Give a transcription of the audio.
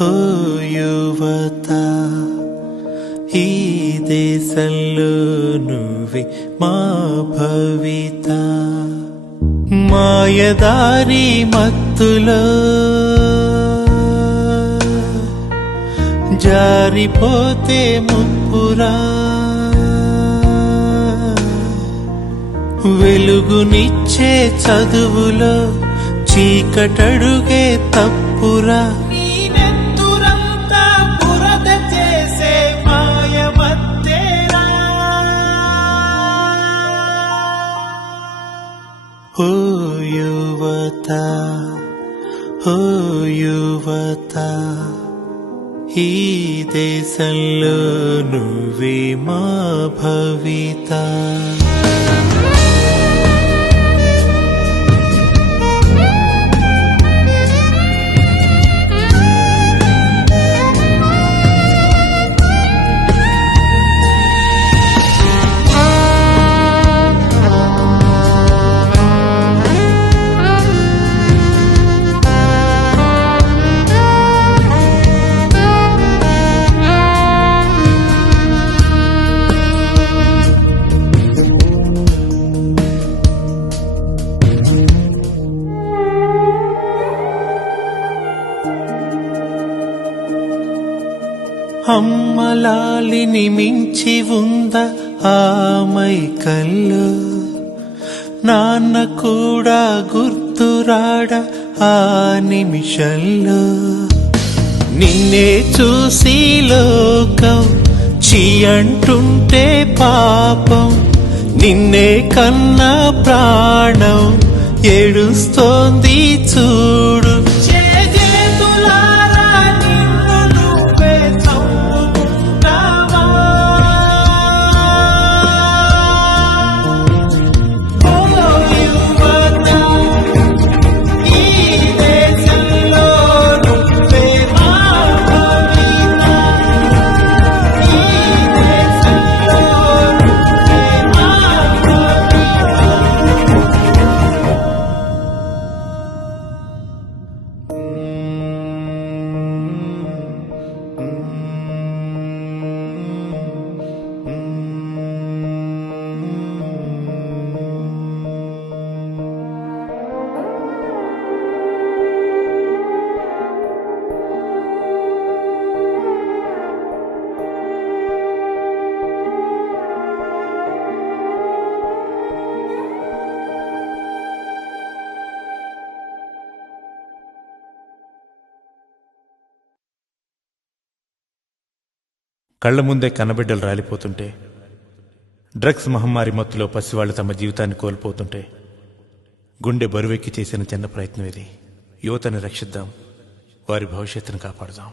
ఓ యువత, ఈ దేశంలో నువ్వే మా భవిత. మాయదారి మత్తులో జారిపోతే ముప్పురా, వెలుగునిచ్చే చదువులో చీకటడుగే తప్పురా. ఓ యువత, ఓ యువత, ఈ దేశంలో నువ్వే మా భవిత. అమ్మలాలిని మించి ఉందా ఆమై కల్లో, నాన్న కూడా గుర్తురాడ ఆ నిమిషంలో. నిన్నే చూసి లోకం చీ అంటుంటే పాపం, నిన్నే కన్నా ప్రాణం ఏడుస్తోంది చూడు. కళ్ల ముందే కన్నబిడ్డలు రాలిపోతుంటే, డ్రగ్స్ మహమ్మారి మత్తులో పసివాళ్లు తమ జీవితాన్ని కోల్పోతుంటే గుండె బరువెక్కి చేసిన చిన్న ప్రయత్నం ఇది. యువతని రక్షిద్దాం, వారి భవిష్యత్తును కాపాడుదాం.